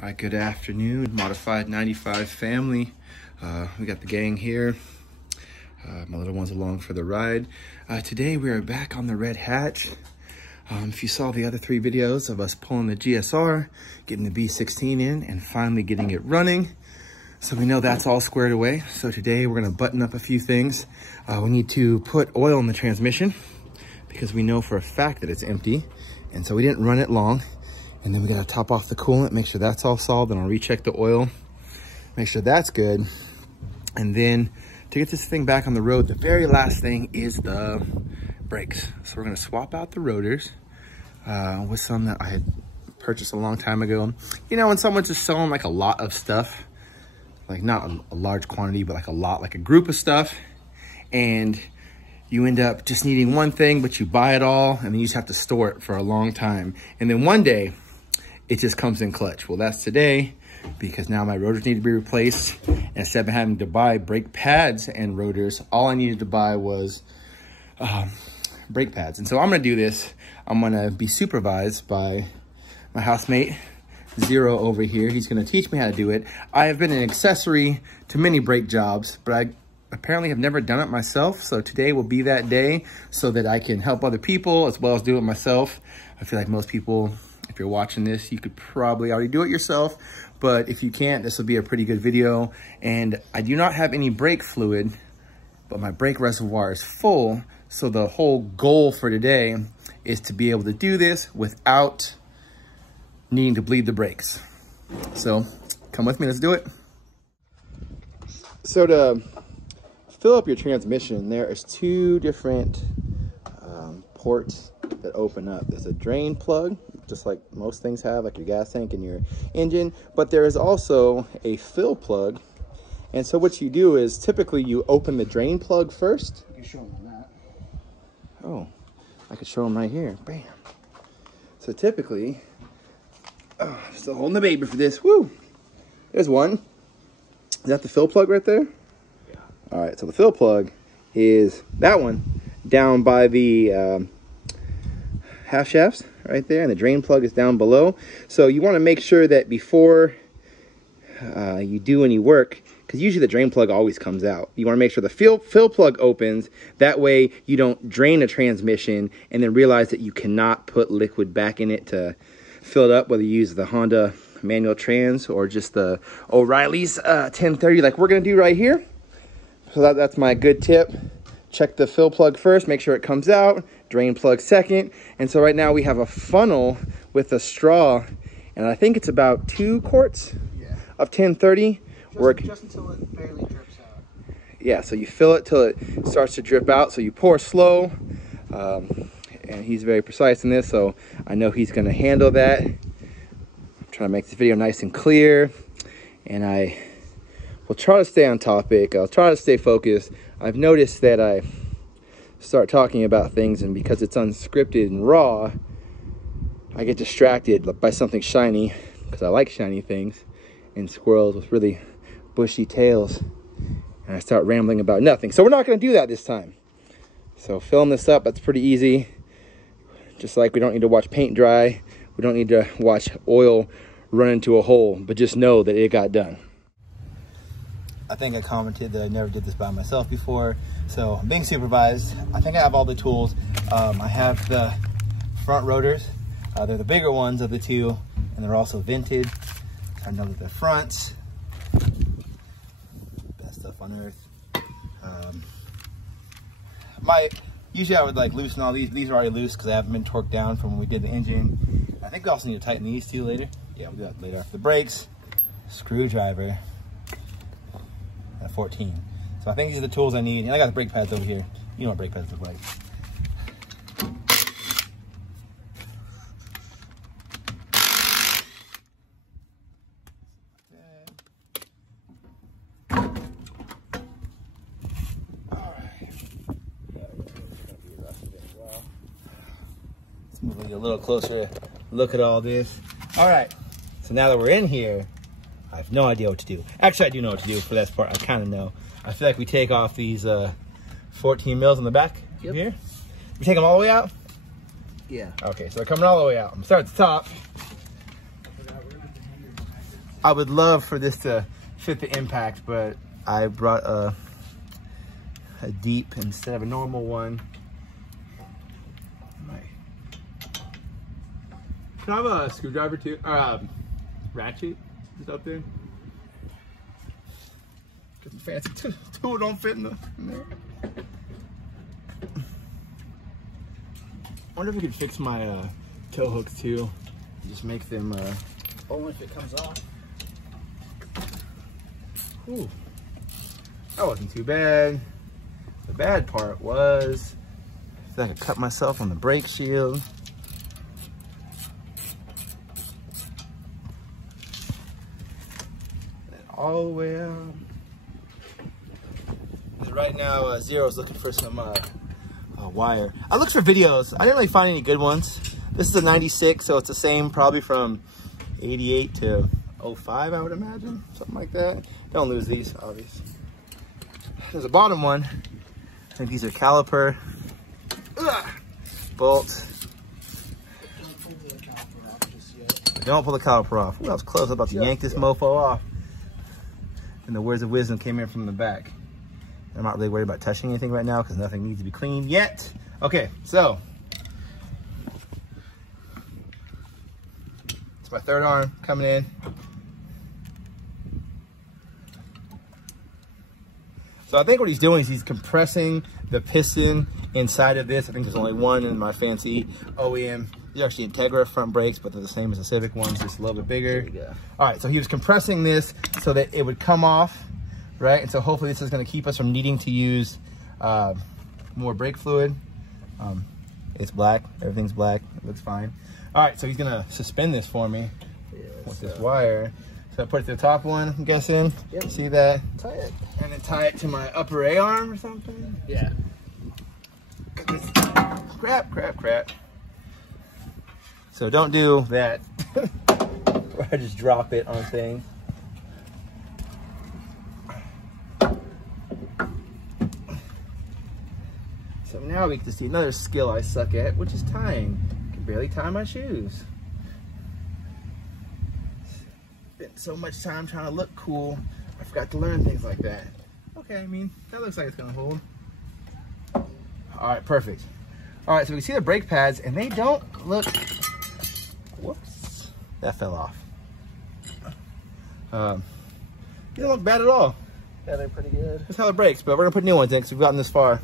All right, good afternoon, Modified 95 family. We got the gang here. My little one's along for the ride. Today we are back on the red hatch. If you saw the other 3 videos of us pulling the GSR, getting the B16 in, and finally getting it running, so we know that's all squared away. So today we're gonna button up a few things. We need to put oil in the transmission because we know for a fact that it's empty. And so we didn't run it long. And then we gotta top off the coolant, make sure that's all solid, and I'll recheck the oil, make sure that's good. And then to get this thing back on the road, the very last thing is the brakes. So we're gonna swap out the rotors with some that I had purchased a long time ago. You know, when someone's just selling like a lot of stuff, like not a large quantity, but like a lot, like a group of stuff, and you end up just needing one thing, but you buy it all, and then you just have to store it for a long time. And then one day, it just comes in clutch. Well, that's today, because now my rotors need to be replaced. And instead of having to buy brake pads and rotors, all I needed to buy was brake pads. And so I'm gonna do this. I'm gonna be supervised by my housemate, Zero over here. He's gonna teach me how to do it. I have been an accessory to many brake jobs, but I apparently have never done it myself. So today will be that day so that I can help other people as well as do it myself. I feel like most people, if you're watching this, you could probably already do it yourself, but if you can't, this will be a pretty good video. And I do not have any brake fluid, but my brake reservoir is full. So the whole goal for today is to be able to do this without needing to bleed the brakes. So come with me, let's do it. So to fill up your transmission, there is 2 different ports that open up. There's a drain plug, just like most things have, like your gas tank and your engine, but there is also a fill plug. And so what you do is typically you open the drain plug first. You can show them that. Oh, I could show them right here. Bam. So typically, still holding the baby for this. Woo! There's one. Is that the fill plug right there? Yeah. All right, so the fill plug is that one down by the half shafts right there, and the drain plug is down below. So you want to make sure that before you do any work, because usually the drain plug always comes out, you want to make sure the fill plug opens. That way you don't drain a transmission and then realize that you cannot put liquid back in it to fill it up, whether you use the Honda manual trans or just the O'Reilly's 1030 like we're going to do right here. So that's my good tip. Check the fill plug first, make sure it comes out, drain plug second. And so right now we have a funnel with a straw, and I think it's about 2 quarts of 1030. Just until it barely drips out. Yeah, so you fill it till it starts to drip out. So you pour slow, and he's very precise in this, so I know he's gonna handle that. I'm trying to make this video nice and clear, and I will try to stay on topic. I'll try to stay focused. I've noticed that I start talking about things, and because it's unscripted and raw, I get distracted by something shiny, because I like shiny things, and squirrels with really bushy tails, and I start rambling about nothing. So we're not going to do that this time. So filling this up, that's pretty easy. Just like we don't need to watch paint dry, we don't need to watch oil run into a hole, but just know that it got done. I think I commented that I never did this by myself before, so I'm being supervised. I think I have all the tools. I have the front rotors. They're the bigger ones of the 2, and they're also vented. I know that they're fronts. Best stuff on earth. Usually I would like loosen all these. These are already loose because they haven't been torqued down from when we did the engine. I think we also need to tighten these 2 later. Yeah, we'll do that later after the brakes. Screwdriver. At 14. So I think these are the tools I need. And I got the brake pads over here. You know what brake pads look like. Let's move a little closer. Look at all this. All right. So now that we're in here, I have no idea what to do. Actually, I do know what to do for that part. I kind of know. I feel like we take off these 14 mils on the back here. We take them all the way out? Yeah. Okay, so they're coming all the way out. I'm gonna start at the top. I would love for this to fit the impact, but I brought a deep instead of a normal one. Can I have a screwdriver too? Ratchet is up there. Get the fancy tool don't fit in there. I wonder if we could fix my tow hooks too. Just make them. Only if it comes off. Ooh, that wasn't too bad. The bad part was I could cut myself on the brake shield. All the way out. Right now, Zero's looking for some wire. I looked for videos. I didn't really find any good ones. This is a 96, so it's the same probably from 88 to 05, I would imagine. Something like that. Don't lose these, obviously. There's a bottom one. I think these are caliper. Bolts. Don't pull the caliper off. Ooh, that was close. I was about to yank this mofo off. And the words of wisdom came in from the back. I'm not really worried about touching anything right now because nothing needs to be cleaned yet. Okay, so. It's my third arm coming in. So I think what he's doing is he's compressing the piston inside of this. I think there's only one in my fancy OEM. These are actually Integra front brakes, but they're the same as the Civic ones, just a little bit bigger. There you go. All right, so he was compressing this so that it would come off, right? And so hopefully this is gonna keep us from needing to use more brake fluid. It's black, everything's black, it looks fine. All right, so he's gonna suspend this for me with this wire. So I put it to the top one, I'm guessing. Yep. See that? Tie it. And then tie it to my upper A arm or something? Yeah. Crap. So don't do that. Where I just drop it on things. So now we get to see another skill I suck at, which is tying. I can barely tie my shoes. Spent so much time trying to look cool, I forgot to learn things like that. Okay, I mean, that looks like it's gonna hold. All right, perfect. All right, so we can see the brake pads, and they don't look, whoops, that fell off. They don't look bad at all. Yeah, they're pretty good. That's how it breaks, but we're gonna put new ones in because we've gotten this far.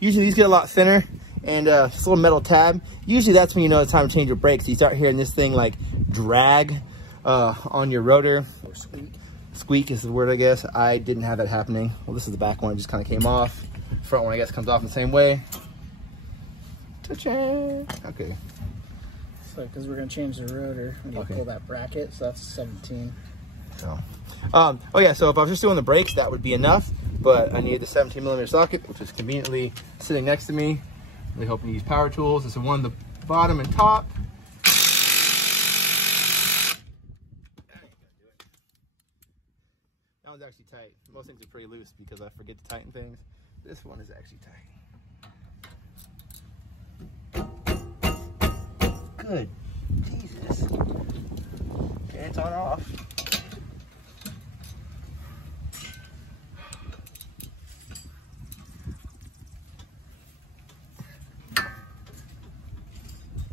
Usually these get a lot thinner, and it's a little metal tab. Usually that's when you know it's time to change your brakes. You start hearing this thing like drag on your rotor. Or squeak. Squeak is the word, I guess. I didn't have that happening. Well, this is the back one, it just kind of came off. Front one, I guess, comes off in the same way. Ta-cha! Okay. So, because we're going to change the rotor when you pull that bracket, so that's 17. So, oh yeah, so if I was just doing the brakes, that would be enough, but I need the 17mm socket, which is conveniently sitting next to me. Really hoping to use power tools. This is one, the bottom and top. That one's actually tight. Most things are pretty loose because I forget to tighten things. This one is actually tight. Good. Jesus. Okay, it's on off.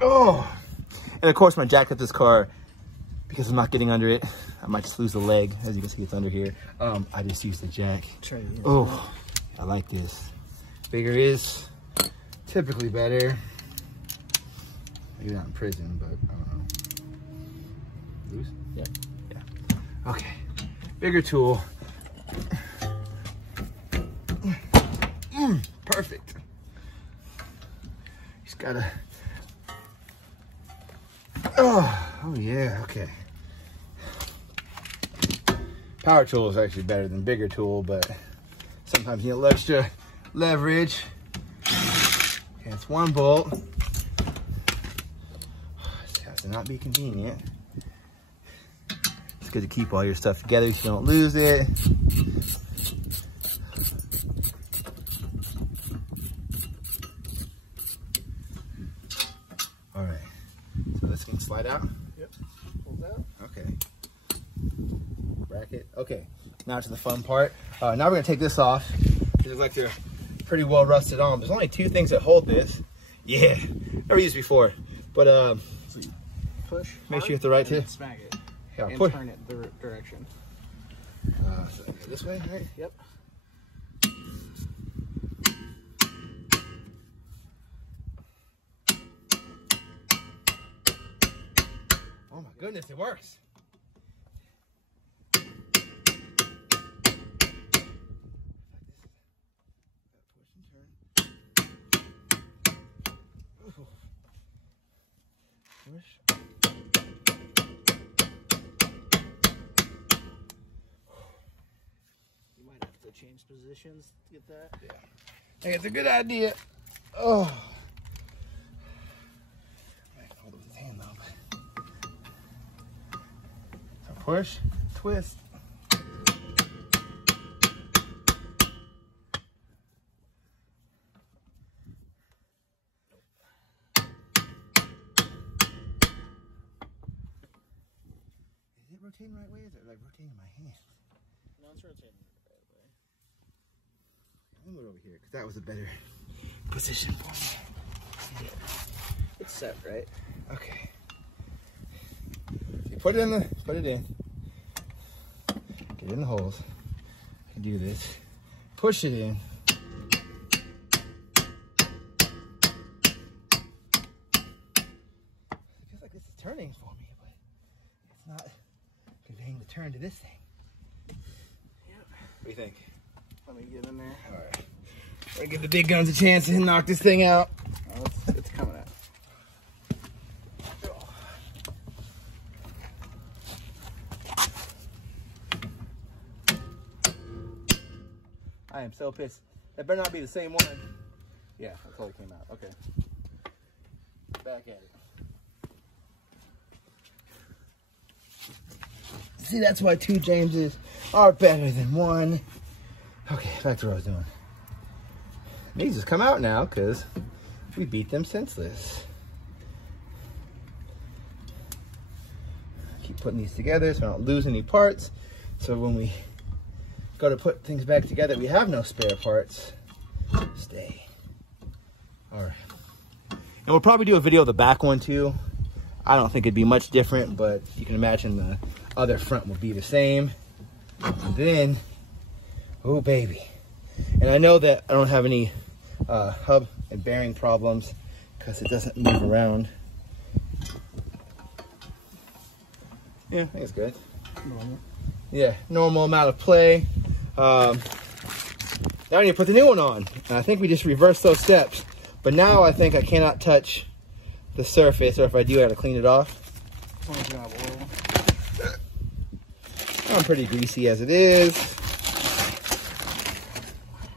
Oh, and of course when I jacked up this car, because I'm not getting under it, I might just lose the leg. As you can see, it's under here. I just used the jack. Oh, I like this. Bigger is typically better. Maybe not in prison, but I don't know. Loose? Yeah. Yeah. Okay. Bigger tool. Perfect. Just gotta. Oh yeah, okay. Power tool is actually better than bigger tool, but sometimes you need a little extra leverage. Okay, it's one bolt. This has to not be convenient. It's good to keep all your stuff together so you don't lose it. All right, so this can slide out. Yep, pulls out. Okay. bracket. Okay, now to the fun part. Now we're gonna take this off. These look like they're pretty well rusted on. There's only 2 things that hold this. Yeah, never used before. But so you push. Make sure you hit the right too. Smack it. Yeah, and push. turn it the direction. So this way, right? Yep. Oh my goodness, it works. Push. You might have to change positions to get that. Yeah. I think it's a good idea. Oh. I can hold it with his hand though. So push, twist. Is it rotating the right way? Or is it like rotating my hand? No, it's rotating the right way. I'm gonna move over here because that was a better position for me. Yeah. It's set, right? Okay. You put it in. Get it in the holes. You do this. Push it in. It feels like this is turning for me, but it's not conveying the turn to this thing. Yep. What do you think? Let me get in there. All right. We're gonna give the big guns a chance to knock this thing out. Oh, it's coming out. I am so pissed. That better not be the same one. Yeah, that totally came out. Okay. Back at it. See, that's why 2 Jameses are better than 1. Okay, back to what I was doing. These just come out now because we beat them senseless. Keep putting these together so I don't lose any parts. So when we go to put things back together, we have no spare parts. Stay. All right. And we'll probably do a video of the back one too. I don't think it'd be much different, but you can imagine the other front will be the same. And then, oh baby. And I know that I don't have any hub and bearing problems because it doesn't move around. Yeah, I think it's good. Normal. Yeah, normal amount of play. Now I need to put the new one on. And I think we just reversed those steps. But now I think I cannot touch the surface, or if I do, I gotta clean it off. As long as you have oil. I'm pretty greasy as it is.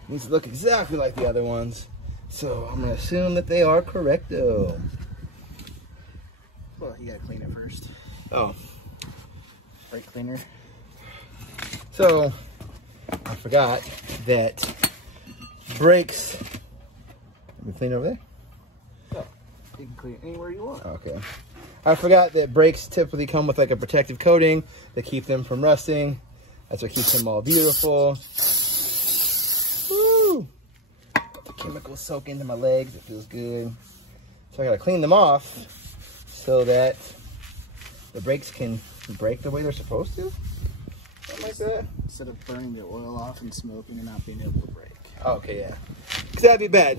Needs to look exactly like the other ones. So I'm gonna assume that they are correcto. Well, you gotta clean it first. Oh. Brake cleaner. So I forgot that brakes. Let me clean over there. Oh, you can clean it anywhere you want. Okay. I forgot that brakes typically come with like a protective coating to keep them from rusting. That's what keeps them all beautiful. Woo! The chemicals soak into my legs. It feels good. So I gotta clean them off so that the brakes can brake the way they're supposed to. Something like that. Instead of burning the oil off and smoking and not being able to brake. Oh, okay, yeah. Because that'd be bad.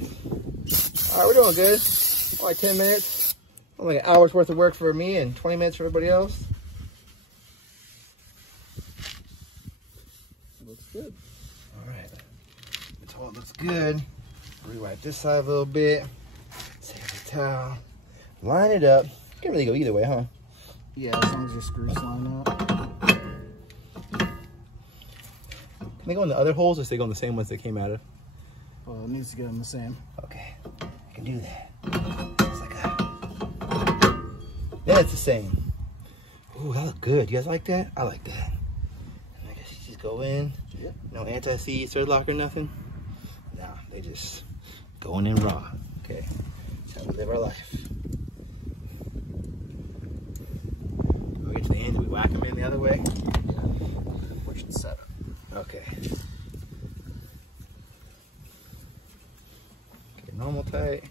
All right, we're doing good. Only 10 minutes. Only an hour's worth of work for me and 20 minutes for everybody else. It looks good. All right. That's all it looks good. Rewipe this side a little bit. Take the towel. Line it up. Can't really go either way, huh? Yeah, as long as your screws line up. Can they go in the other holes, or does they go in the same ones they came out of? Well, it needs to go in the same. Okay, I can do that. It's like that. Then it's the same. Ooh, that look good. You guys like that? I like that. And I guess you just go in. Yep. No anti-seize, third lock or nothing. No, they just going in raw. Okay, that's how we live our life. We get to the end, we whack them in the other way. good setup. Okay. Okay, normal tight.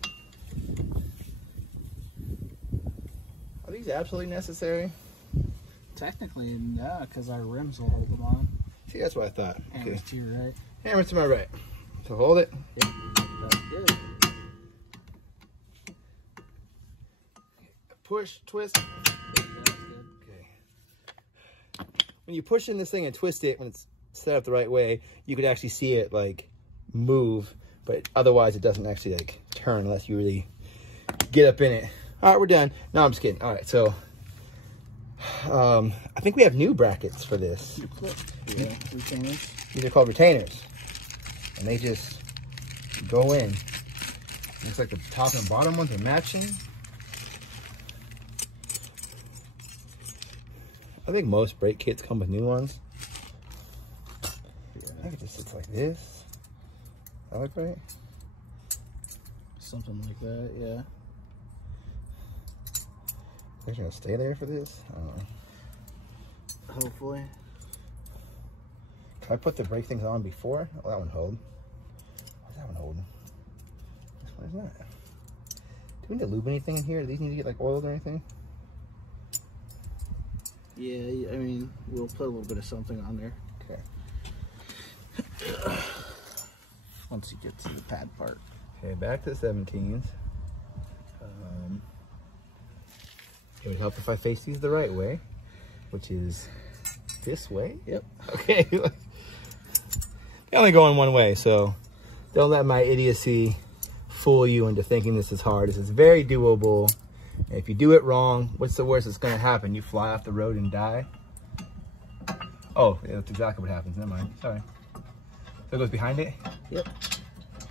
Are these absolutely necessary? Technically, no, because our rims will hold them on. See, that's what I thought. Hammers to your right. Hammers to my right. So hold it. Yep, that's good. Push, twist. Yep, that's good. Okay. When you push in this thing and twist it, when it's set up the right way, you could actually see it like move, but otherwise it doesn't actually like turn unless you really get up in it. All right, we're done. No, I'm just kidding. All right, so I think we have new brackets for this. Yeah, retainers. These are called retainers, and they just go in. Looks like the top and bottom ones are matching. I think most brake kits come with new ones. Yeah. I think it just sits like this. That look right? Something like that, yeah. They're gonna stay there for this? I don't know. Hopefully. Can I put the brake things on before? Oh, that one hold. What's that one holding? This one is not. Do we need to lube anything in here? Do these need to get like oiled or anything? Yeah, I mean, we'll put a little bit of something on there. Okay. Once you get to the pad part. Okay, back to the 17s. It would help if I face these the right way, which is this way. Yep. Okay. They only go in one way, so don't let my idiocy fool you into thinking this is hard. This is very doable. And if you do it wrong, what's the worst that's going to happen? You fly off the road and die? Oh, yeah, that's exactly what happens. Never mind. Sorry. So it goes behind it? Yep.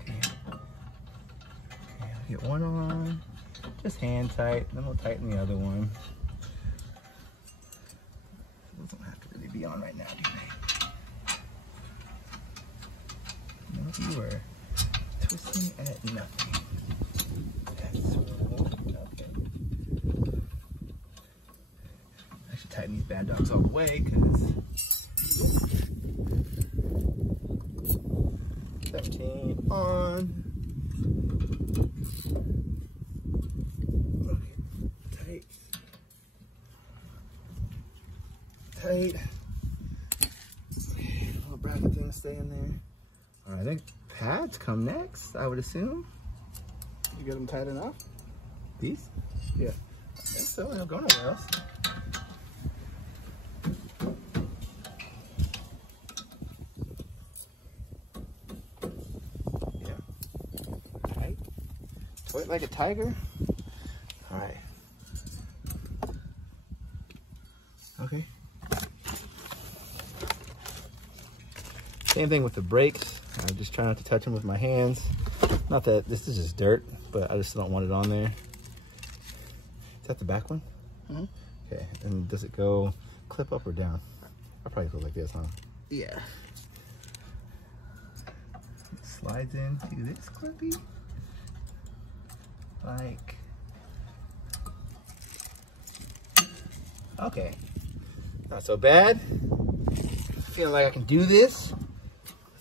Okay. I'll get one on. Just hand tight, then we'll tighten the other one. Those don't have to really be on right now, do they? No, you were twisting at nothing. That's okay. I should tighten these bad dogs all the way, because 17 on. Tight. Okay, little bracket thing stay in there. All right, I think pads come next, I would assume. You get them tight enough? These? Yeah. I think so, they'll go nowhere else. Yeah. Tight. Toy it like a tiger. All right. Okay. Same thing with the brakes. I just try not to touch them with my hands. Not that this is just dirt, but I just don't want it on there. Is that the back one? Mm-hmm. Okay, and does it go clip up or down? I'll probably go like this, huh? Yeah. It slides into this clippy. Like, okay. Not so bad. Feeling like I can do this.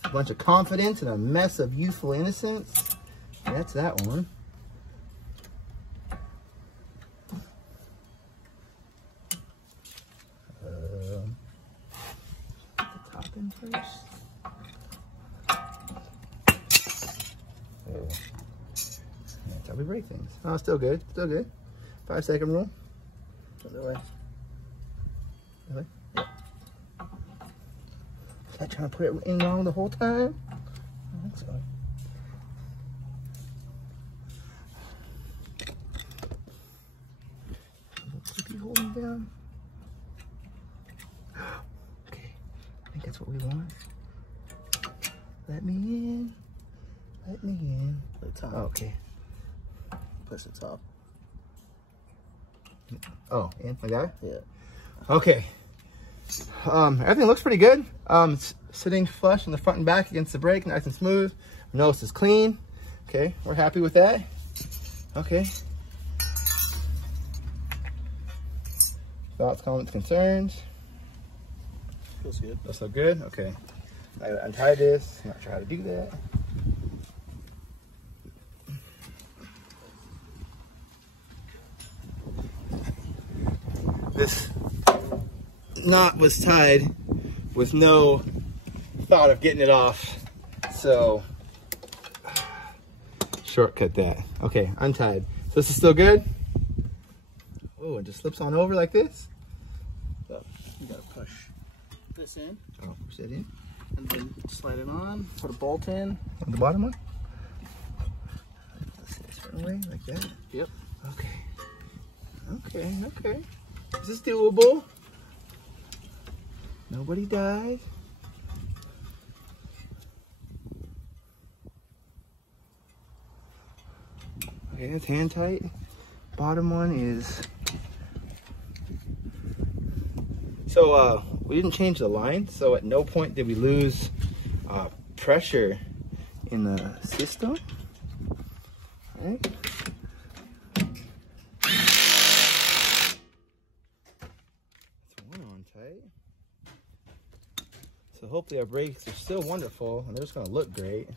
A bunch of confidence and a mess of youthful innocence. That's that one. Put the top in first. Oh. That's how we break things. Oh, still good. Still good. 5-second rule. Other way. Really? Yep. Was I trying to put it in wrong the whole time? I think so. Keep you holding down. Okay, I think that's what we want. Let me in. Let me in. The top. Okay. Push the top. Oh, in like that? Yeah. Okay. Everything looks pretty good. It's sitting flush in the front and back against the brake, nice and smooth. Nose is clean. Okay, we're happy with that. Okay. Thoughts, comments, concerns? Feels good. Feels so good? Okay. I gotta untie this. I'm not sure how to do that. This knot was tied with no thought of getting it off. So, shortcut that. Okay, untied. So this is still good? Oh, it just slips on over like this? So you gotta push this in. Oh, push that in. And then slide it on, put a bolt in. On the bottom one? Let's see, a certain way, like that? Yep. Okay. Okay, okay. This is doable. Nobody died. Okay, it's hand tight. Bottom one is... So, we didn't change the line, so at no point did we lose pressure in the system. Okay. That's one on tight. So hopefully our brakes are still wonderful and they're just gonna look great.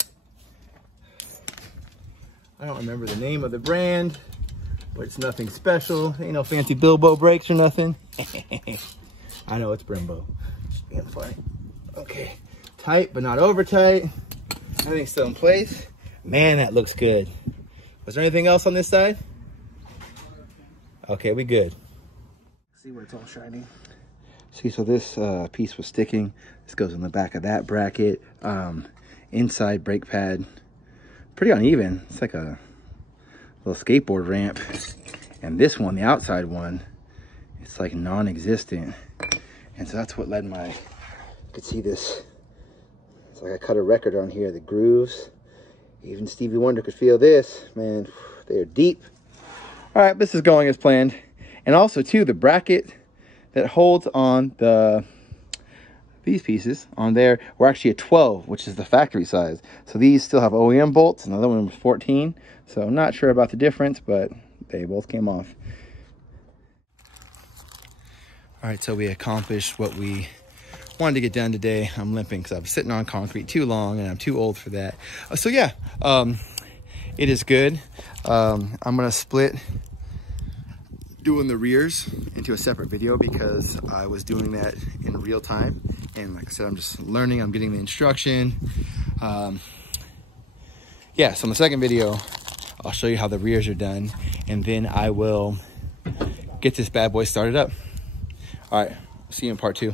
I don't remember the name of the brand, but it's nothing special. Ain't no fancy Bilbo brakes or nothing. I know it's Brembo. Just being funny. Okay, tight but not over tight. Everything's still in place. Man, that looks good. Was there anything else on this side? Okay, we good. See where it's all shiny. See, so this piece was sticking. This goes in the back of that bracket. Inside brake pad, pretty uneven. It's like a little skateboard ramp. And this one, the outside one, it's like non-existent. And so that's what led my, you could see this. It's like I cut a record on here, the grooves. Even Stevie Wonder could feel this. Man, they're deep. All right, this is going as planned. And also too, the bracket that holds on these pieces on there were actually a 12, which is the factory size. So these still have OEM bolts. Another one was 14. So I'm not sure about the difference, but they both came off. All right, so we accomplished what we wanted to get done today. I'm limping because I was sitting on concrete too long and I'm too old for that. So yeah, it is good. I'm gonna split doing the rears into a separate video because I was doing that in real time. And like I said, I'm just learning, I'm getting the instruction. Yeah, so in the second video, I'll show you how the rears are done and then I will get this bad boy started up. All right, see you in part 2.